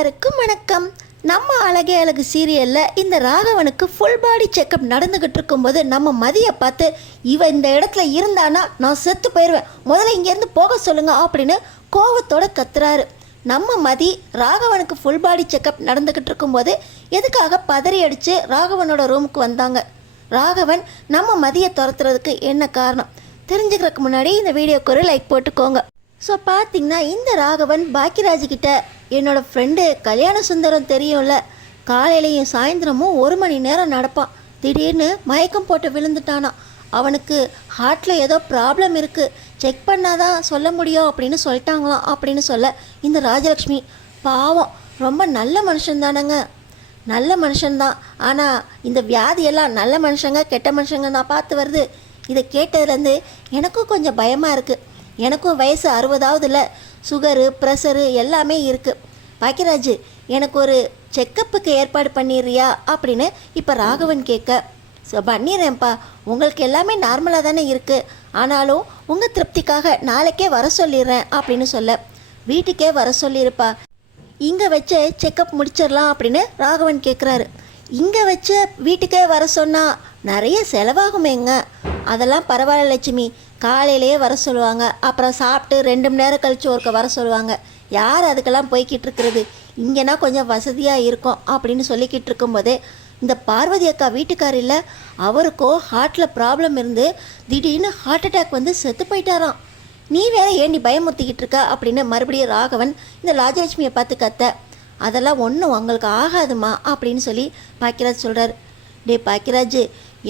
எல்லாருக்கும் வணக்கம். நம்ம அழகே அழகு சீரியலில் இந்த ராகவனுக்கு ஃபுல் பாடி செக்கப் நடந்துக்கிட்டு இருக்கும்போது நம்ம மதியை பார்த்து இவன் இந்த இடத்துல இருந்தானா நான் செத்து போயிடுவேன், முதல்ல இங்கேருந்து போக சொல்லுங்க அப்படின்னு கோவத்தோட கத்துறாரு. நம்ம மதி ராகவனுக்கு ஃபுல் பாடி செக்கப் நடந்துக்கிட்டு இருக்கும்போது எதுக்காக பதறி அடித்து ராகவனோட ரூமுக்கு வந்தாங்க? ராகவன் நம்ம மதியை துரத்துறதுக்கு என்ன காரணம் தெரிஞ்சுக்கிறதுக்கு முன்னாடி இந்த வீடியோக்கு ஒரு லைக் போட்டுக்கோங்க. ஸோ பார்த்தீங்கன்னா இந்த ராகவன் பாக்கியராஜ்கிட்ட என்னோடய ஃப்ரெண்டு கல்யாண சுந்தரம் தெரியும்ல, காலையிலையும் சாயந்தரமும் 1 மணி நேரம் நடப்பான், திடீர்னு மயக்கம் போட்டு விழுந்துட்டானா, அவனுக்கு ஹார்ட்டில் ஏதோ ப்ராப்ளம் இருக்குது, செக் பண்ணாதான் சொல்ல முடியும் அப்படின்னு சொல்லிட்டாங்களாம் அப்படின்னு சொல்ல இந்த ராஜலக்ஷ்மி பாவம் ரொம்ப நல்ல மனுஷன் தானேங்க, நல்ல மனுஷன்தான், ஆனால் இந்த வியாதியெல்லாம் நல்ல மனுஷங்க கெட்ட மனுஷங்க நான் பார்த்து வருது. இதை கேட்டதுலேருந்து எனக்கும் கொஞ்சம் பயமாக இருக்குது. எனக்கும் வயசு 60ஆவதுல சுகரு ப்ரெஷரு எல்லாமே இருக்குது. பாக்கியராஜ் எனக்கு ஒரு செக்கப்புக்கு ஏற்பாடு பண்ணிடுறியா அப்படின்னு இப்போ ராகவன் கேட்க, ஸோ பண்ணிடுறேன்ப்பா, உங்களுக்கு எல்லாமே நார்மலாக தானே இருக்குது, ஆனாலும் உங்கள் திருப்திக்காக நாளைக்கே வர சொல்லிடுறேன் அப்படின்னு சொல்ல, வீட்டுக்கே வர சொல்லியிருப்பா, இங்கே வச்ச செக்கப் முடிச்சிடலாம் அப்படின்னு ராகவன் கேட்குறாரு. இங்கே வச்ச வீட்டுக்கே வர சொன்னால் நிறைய செலவாகுமேங்க. அதெல்லாம் பரவாயில்ல லட்சுமி, காலையிலேயே வர சொல்லுவாங்க, அப்புறம் சாப்பிட்டு 2 மணி நேரம் கழித்து ஒருக்க வர சொல்லுவாங்க, யார் அதுக்கெல்லாம் போய்கிட்டு இருக்கிறது, இங்கேனா கொஞ்சம் வசதியாக இருக்கும் அப்படின்னு சொல்லிக்கிட்டு இருக்கும்போதே இந்த பார்வதி அக்கா வீட்டுக்கார் இல்லை, அவருக்கோ ஹார்ட்டில் ப்ராப்ளம் இருந்து திடீர்னு ஹார்ட் அட்டாக் வந்து செத்து போயிட்டாராம். நீ வேற ஏண்டி பயமுறுத்திக்கிட்டு இருக்க அப்படின்னு மறுபடியும் ராகவன் இந்த ராஜலட்சுமியை பார்த்து கத்த, அதெல்லாம் ஒன்றும் உங்களுக்கு ஆகாதுமா அப்படின்னு சொல்லி பாக்கியராஜ் சொல்கிறார். டே பாக்கியராஜ்,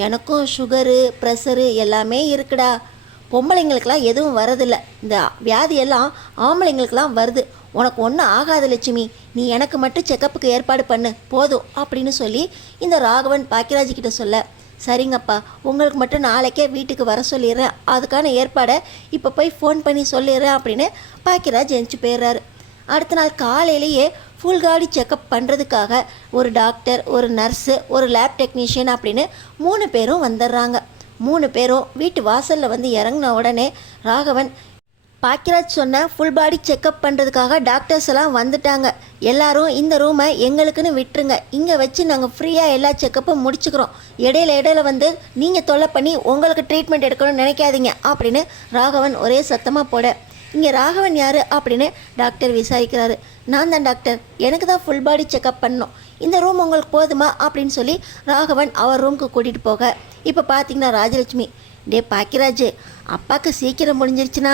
எனக்கும் சுகரு ப்ரெஷரு எல்லாமே இருக்குடா, பொம்பளைங்களுக்கெல்லாம் எதுவும் வரதில்லை, இந்த வியாதியெல்லாம் ஆம்பளைங்களுக்கெல்லாம் வருது, உனக்கு ஒன்றும் ஆகாது லட்சுமி, நீ எனக்கு மட்டும் செக்கப்புக்கு ஏற்பாடு பண்ணு போதும் அப்படின்னு சொல்லி இந்த ராகவன் பாக்கியராஜ்கிட்ட சொல்ல, சரிங்கப்பா உங்களுக்கு மட்டும் நாளைக்கே வீட்டுக்கு வர சொல்லிடுறேன், அதுக்கான ஏற்பாடை இப்போ போய் ஃபோன் பண்ணி சொல்லிடுறேன் அப்படின்னு பாக்கியராஜ் எழுந்துச்சு போயிடுறாரு. அடுத்த நாள் காலையிலேயே ஃபுல் பாடி செக்கப் பண்ணுறதுக்காக ஒரு டாக்டர், ஒரு நர்ஸு, ஒரு லேப் டெக்னீஷியன் அப்படின்னு 3 பேரும் வந்துடுறாங்க. 3 பேரும் வீட்டு வாசலில் வந்து இறங்கின உடனே ராகவன், பாக்கியராஜ் சொன்ன ஃபுல் பாடி செக்கப் பண்ணுறதுக்காக டாக்டர்ஸ் எல்லாம் வந்துட்டாங்க, எல்லாரும் இந்த ரூமை எங்களுக்குன்னு விட்டுருங்க, இங்கே வச்சு நாங்கள் ஃப்ரீயாக எல்லா செக்கப்பும் முடிச்சுக்கிறோம், இடையில வந்து நீங்கள் தொல்லை பண்ணி உங்களுக்கு ட்ரீட்மெண்ட் எடுக்கணும்னு நினைக்காதீங்க அப்படின்னு ராகவன் ஒரே சத்தமாக போட, இங்கே ராகவன் யார் அப்படின்னு டாக்டர் விசாரிக்கிறாரு. நான் தான் டாக்டர், எனக்கு தான் ஃபுல் பாடி செக்கப் பண்ணணும், இந்த ரூம் உங்களுக்கு போதுமா அப்படின்னு சொல்லி ராகவன் அவர் ரூமுக்கு கூட்டிகிட்டு போக, இப்போ பார்த்தீங்கன்னா ராஜலட்சுமி, டே பாக்கியராஜ் அப்பாவுக்கு சீக்கிரம் முடிஞ்சிருச்சுன்னா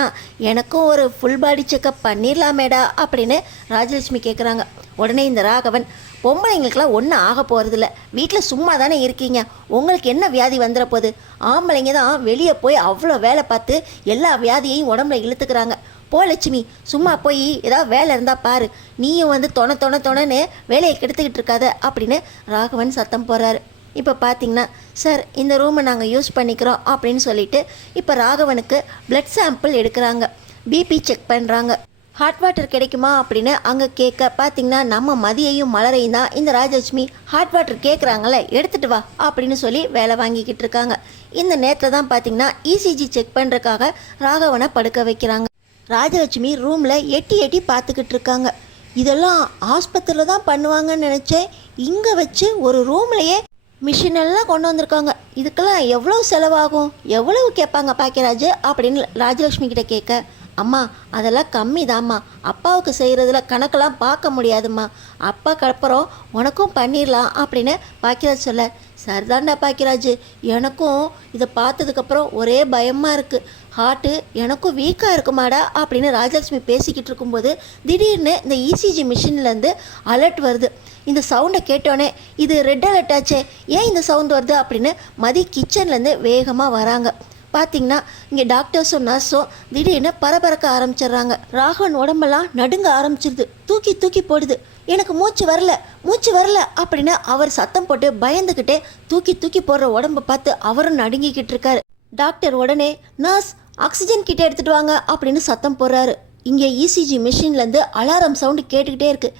எனக்கும் ஒரு ஃபுல் பாடி செக்கப் பண்ணிடலாமேடா அப்படின்னு ராஜலட்சுமி கேட்குறாங்க. உடனே இந்த ராகவன், பொம்பளைங்களுக்கெல்லாம் ஒன்றும் ஆக போகிறதில்ல, வீட்டில் சும்மா தானே இருக்கீங்க, உங்களுக்கு என்ன வியாதி வந்துட போகுது, ஆம்பளைங்க தான் வெளியே போய் அவ்வளோ வேலை பார்த்து எல்லா வியாதியையும் உடம்புல இழுத்துக்கிறாங்க, போ லட்சுமி சும்மா போய் ஏதாவது வேலை இருந்தால் பாரு, நீயும் வந்து தொணன்னு வேலையை கெடுத்துக்கிட்டு இருக்காத அப்படின்னு ராகவன் சத்தம் போடுறாரு. இப்போ பார்த்தீங்கன்னா, சார் இந்த ரூமை நாங்கள் யூஸ் பண்ணிக்கிறோம் அப்படின்னு சொல்லிட்டு இப்போ ராகவனுக்கு பிளட் சாம்பிள் எடுக்கிறாங்க, பிபி செக் பண்ணுறாங்க, ஹாட் வாட்டர் கிடைக்குமா அப்படின்னு அங்கே கேட்க, பார்த்தீங்கன்னா நம்ம மதியையும் மலரையும் தான் இந்த ராஜலட்சுமி ஹாட் வாட்டர் கேட்குறாங்களே எடுத்துகிட்டு வா அப்படின்னு சொல்லி வேலை வாங்கிக்கிட்டு இருக்காங்க. இந்த நேரத்தில் தான் பார்த்தீங்கன்னா இசிஜி செக் பண்ணுறதுக்காக ராகவனை படுக்க வைக்கிறாங்க. ராஜலட்சுமி ரூமில் எட்டி பார்த்துக்கிட்டு இருக்காங்க. இதெல்லாம் ஆஸ்பத்திரியில் தான் பண்ணுவாங்கன்னு நினச்சேன், இங்கே வச்சு ஒரு ரூம்லையே மிஷினெல்லாம் கொண்டு வந்திருக்காங்க, இதுக்கெல்லாம் எவ்வளோ செலவாகும், எவ்வளவு கேட்பாங்க பாக்கியராஜ் அப்படின்னு ராஜலட்சுமி கிட்ட கேட்க, அம்மா அதெல்லாம் கம்மி தாம்மா, அப்பாவுக்கு செய்கிறதுல கணக்கெல்லாம் பார்க்க முடியாதும்மா, அப்பாவுக்கு அப்புறம் உனக்கும் பண்ணிடலாம் அப்படின்னு பாக்கியராஜ் சொல்ல, சரிதாண்டா பாக்கியராஜ், எனக்கும் இதை பார்த்ததுக்கப்புறம் ஒரே பயமாக இருக்குது, ஹார்ட்டு எனக்கும் வீக்காக இருக்குமாடா அப்படின்னு ராஜலட்சுமி பேசிக்கிட்டு இருக்கும்போது திடீர்னு இந்த இசிஜி மிஷின்லேருந்து அலர்ட் வருது. இந்த சவுண்டை கேட்டோன்னே இது ரெட் அலர்ட் ஆச்சே, ஏன் இந்த சவுண்ட் வருது அப்படின்னு மதி கிச்சன்லேருந்து வேகமாக வராங்க. பார்த்தீங்கன்னா இங்கே டாக்டர்ஸும் நர்ஸும் திடீர்னு பரபரக்க ஆரம்பிச்சிடுறாங்க. ராகவன் உடம்பெல்லாம் நடுங்க ஆரம்பிச்சிருது, தூக்கி போடுது, எனக்கு மூச்சு வரல அப்படின்னு அவர் சத்தம் போட்டு பயந்துக்கிட்டே தூக்கி போடுற உடம்பை பார்த்து அவரும் நடுங்கிக்கிட்டு இருக்காரு. டாக்டர் உடனே, நர்ஸ் ஆக்சிஜன் கிட்ட எடுத்துகிட்டு வாங்க அப்படின்னு சத்தம் போடுறாரு. இங்கே இசிஜி மிஷின்லேருந்து அலாரம் சவுண்டு கேட்டுக்கிட்டே இருக்குது,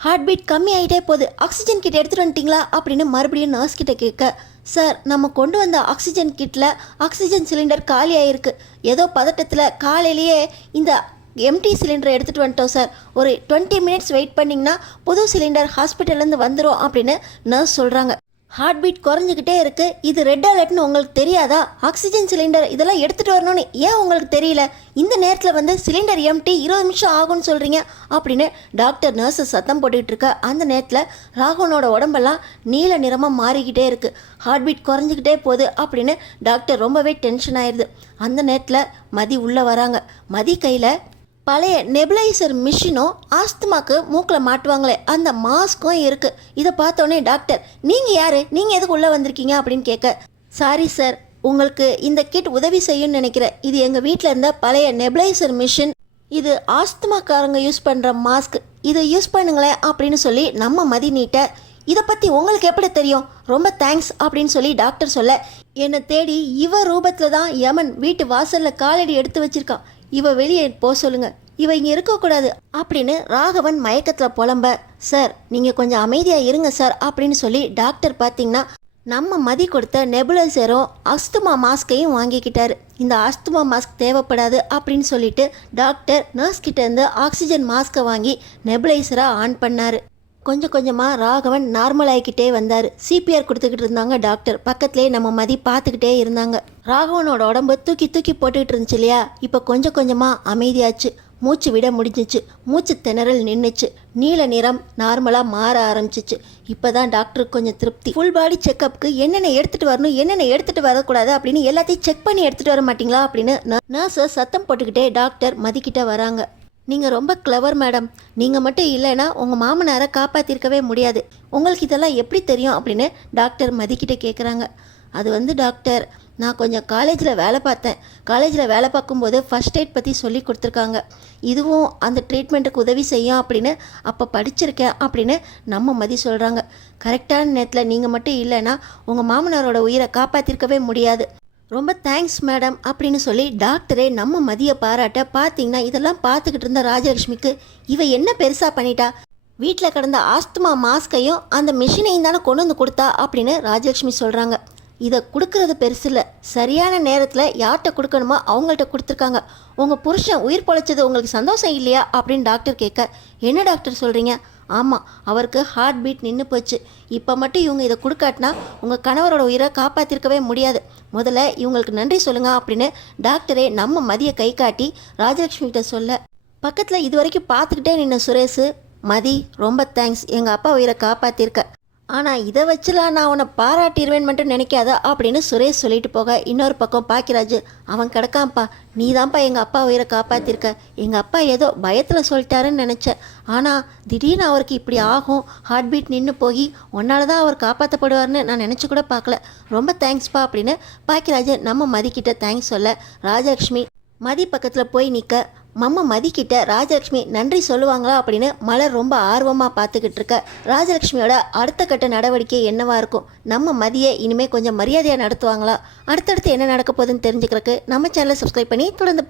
ஹார்ட் பீட் கம்மி ஆகிட்டே போகுது, ஆக்சிஜன் கிட்ட எடுத்துகிட்டு வந்துட்டிங்களா அப்படின்னு மறுபடியும் நர்ஸ் கிட்ட கேட்க, சார் நம்ம கொண்டு வந்த ஆக்சிஜன் கிட்டில் ஆக்சிஜன் சிலிண்டர் காலி ஆகிருக்கு, ஏதோ பதட்டத்தில் காலையிலேயே இந்த எம்டி சிலிண்டரை எடுத்துகிட்டு வந்துட்டோம் சார், ஒரு 20 மினிட்ஸ் வெயிட் பண்ணிங்கன்னா புது சிலிண்டர் ஹாஸ்பிட்டல்லேருந்து வந்துடும் அப்படின்னு நர்ஸ் சொல்கிறாங்க. ஹார்ட் பீட் குறைஞ்சிக்கிட்டே இருக்குது, இது ரெட் அலர்ட்னு உங்களுக்கு தெரியாதா? ஆக்சிஜன் சிலிண்டர் இதெல்லாம் எடுத்துகிட்டு வரணும்னு ஏன் உங்களுக்கு தெரியல? இந்த நேரத்தில் வந்து சிலிண்டர் எம்டி 20 நிமிஷம் ஆகும்னு சொல்கிறீங்க அப்படின்னு டாக்டர் நர்ஸை சத்தம் போட்டுக்கிட்டு இருக்க அந்த நேரத்தில் ராகவனோட உடம்பெல்லாம் நீல நிறமாக மாறிக்கிட்டே இருக்குது, ஹார்ட் பீட் குறைஞ்சிக்கிட்டே போகுது அப்படின்னு டாக்டர் ரொம்பவே டென்ஷன் ஆயிடுது. அந்த நேரத்தில் மதி உள்ளே வராங்க. மதி கையில் பழைய நெபுலைசர் மிஷினும் ஆஸ்துமாக்கு மூக்கில் மாட்டுவாங்களே அந்த மாஸ்க்கும் இருக்குது. இதை பார்த்தோன்னே டாக்டர், நீங்கள் யார், நீங்கள் எதுக்கு உள்ளே வந்திருக்கீங்க அப்படின்னு கேட்க, சாரி சார், உங்களுக்கு இந்த கிட் உதவி செய்யும்னு நினைக்கிறேன். இது எங்கள் வீட்டில் இருந்த பழைய நெபுலைசர் மிஷின், இது ஆஸ்துமாக்காரங்க யூஸ் பண்ணுற மாஸ்க், இதை யூஸ் பண்ணுங்களேன் அப்படின்னு சொல்லி நம்ம மதி நீட்ட, இதை பற்றி உங்களுக்கு எப்படி தெரியும், ரொம்ப தேங்க்ஸ் அப்படின்னு சொல்லி டாக்டர் சொல்ல, என்னை தேடி இவ ரூபத்தில் தான் யமன் வீட்டு வாசலில் காலடி எடுத்து வச்சிருக்கான், இவ வெளியே போ சொல்லுங்க, இவ இங்கே இருக்கக்கூடாது அப்படின்னு ராகவன் மயக்கத்தில் புலம்ப, சார் நீங்கள் கொஞ்சம் அமைதியாக இருங்க சார் அப்படின்னு சொல்லி டாக்டர் பார்த்தீங்கன்னா நம்ம மதி கொடுத்த நெபுலைசரும் அஸ்துமா மாஸ்கையும் வாங்கிக்கிட்டாரு. இந்த அஸ்துமா மாஸ்க் தேவைப்படாது அப்படின்னு சொல்லிட்டு டாக்டர் நர்ஸ் கிட்டேருந்து ஆக்சிஜன் மாஸ்கை வாங்கி நெபுலைசராக ஆன் பண்ணார். கொஞ்சம் கொஞ்சமாக ராகவன் நார்மல் ஆகிக்கிட்டே வந்தார். சிபிஆர் கொடுத்துக்கிட்டு இருந்தாங்க டாக்டர், பக்கத்துலேயே நம்ம மதி பார்த்துக்கிட்டே இருந்தாங்க. ராகவனோட உடம்பு தூக்கி தூக்கி போட்டுக்கிட்டு இருந்துச்சு இல்லையா, இப்போ கொஞ்சம் கொஞ்சமாக அமைதியாச்சு, மூச்சு விட முடிஞ்சிச்சு, மூச்சு திணறல் நின்றுச்சு, நீல நிறம் நார்மலாக மாற ஆரம்பிச்சிச்சு. இப்போ தான் டாக்டருக்கு கொஞ்சம் திருப்தி. ஃபுல் பாடி செக்கப்புக்கு என்னென்ன எடுத்துகிட்டு வரணும் என்னென்ன எடுத்துகிட்டு வரக்கூடாது அப்படின்னு எல்லாத்தையும் செக் பண்ணி எடுத்துகிட்டு வர மாட்டிங்களா அப்படின்னு நர்ஸை சத்தம் போட்டுக்கிட்டே டாக்டர் மதிக்கிட்ட வராங்க. நீங்கள் ரொம்ப கிளவர் மேடம், நீங்கள் மட்டும் இல்லைன்னா உங்கள் மாமனாரை காப்பாற்றிருக்கவே முடியாது, உங்களுக்கு இதெல்லாம் எப்படி தெரியும் அப்படின்னு டாக்டர் மதிக்கிட்ட கேட்குறாங்க. அது வந்து டாக்டர், நான் கொஞ்சம் காலேஜில் வேலை பார்த்தேன், காலேஜில் வேலை பார்க்கும்போது ஃபர்ஸ்ட் எய்ட் பற்றி சொல்லி கொடுத்துருக்காங்க, இதுவும் அந்த ட்ரீட்மெண்ட்டுக்கு உதவி செய்யும் அப்படின்னு அப்போ படிச்சிருக்கேன் அப்படின்னு நம்ம மதி சொல்கிறாங்க. கரெக்டான நேரத்தில் நீங்கள் மட்டும் இல்லைன்னா உங்கள் மாமனாரோட உயிரை காப்பாற்றிருக்கவே முடியாது, ரொம்ப தேங்க்ஸ் மேடம் அப்படின்னு சொல்லி டாக்டரே நம்ம மதியை பாராட்ட. பார்த்தீங்கன்னா இதெல்லாம் பார்த்துக்கிட்டு இருந்த ராஜலட்சுமிக்கு இவ என்ன பெருசாக பண்ணிட்டா, வீட்டில் கிடந்த ஆஸ்துமா மாஸ்கையும் அந்த மிஷினையும் தானே கொண்டு வந்து கொடுத்தா அப்படின்னு ராஜலட்சுமி சொல்கிறாங்க. இதை கொடுக்கறது பெருசு இல்லை, சரியான நேரத்தில் யார்கிட்ட கொடுக்கணுமோ அவங்கள்ட்ட கொடுத்துருக்காங்க, உங்கள் புருஷன் உயிர் பொழைச்சது உங்களுக்கு சந்தோஷம் இல்லையா அப்படின்னு டாக்டர் கேட்க, என்ன டாக்டர் சொல்கிறீங்க, ஆமாம் அவருக்கு ஹார்ட் பீட் நின்று போச்சு, இப்போ மட்டும் இவங்க இதை கொடுக்காட்டினா உங்கள் கணவரோட உயிரை காப்பாற்றிருக்கவே முடியாது, முதல்ல இவங்களுக்கு நன்றி சொல்லுங்க அப்படின்னு டாக்டரே நம்ம மதியை கை காட்டி ராஜலட்சுமி கிட்ட சொல்ல, பக்கத்தில் இது வரைக்கும் பார்த்துக்கிட்டே நின்ன சுரேஷ், மதி ரொம்ப தேங்க்ஸ், எங்கள் அப்பா உயிரை காப்பாற்றிருக்க, ஆனால் இதை வச்சுலாம் நான் உன்னை பாராட்டிடுவேன் மட்டும் நினைக்காத அப்படின்னு சுரேஷ் சொல்லிட்டு போக, இன்னொரு பக்கம் பாக்கியராஜ், அவன் கிடக்கான்ப்பா, நீ தான்ப்பா எங்கள் அப்பா உயிரை காப்பாற்றிருக்க, எங்கள் அப்பா ஏதோ பயத்தில் சொல்லிட்டாருன்னு நினச்சேன், ஆனால் திடீர்னு அவருக்கு இப்படி ஆகும், ஹார்ட் பீட் நின்று போய் உன்னால தான் அவர் காப்பாற்றப்படுவார்னு நான் நினச்சி கூட பார்க்கல, ரொம்ப தேங்க்ஸ்ப்பா அப்படின்னு பாக்கியராஜ் நம்ம மதிக்கிட்ட தேங்க்ஸ் சொல்ல, ராஜலட்சுமி மதி பக்கத்தில் போய் நிற்க, மதிக்கிட்ட ராஜலட்சுமி நன்றி சொல்லுவாங்களா அப்படின்னு மலர் ரொம்ப ஆர்வமாக பார்த்துக்கிட்டு இருக்க. ராஜலட்சுமியோட அடுத்த கட்ட நடவடிக்கை என்னவாக இருக்கும், நம்ம மதியை இனிமேல் கொஞ்சம் மரியாதையாக நடத்துவாங்களா, அடுத்தடுத்து என்ன நடக்க போகுதுன்னு தெரிஞ்சுக்கிறதுக்கு நம்ம சேனலை சப்ஸ்கிரைப் பண்ணி தொடர்ந்து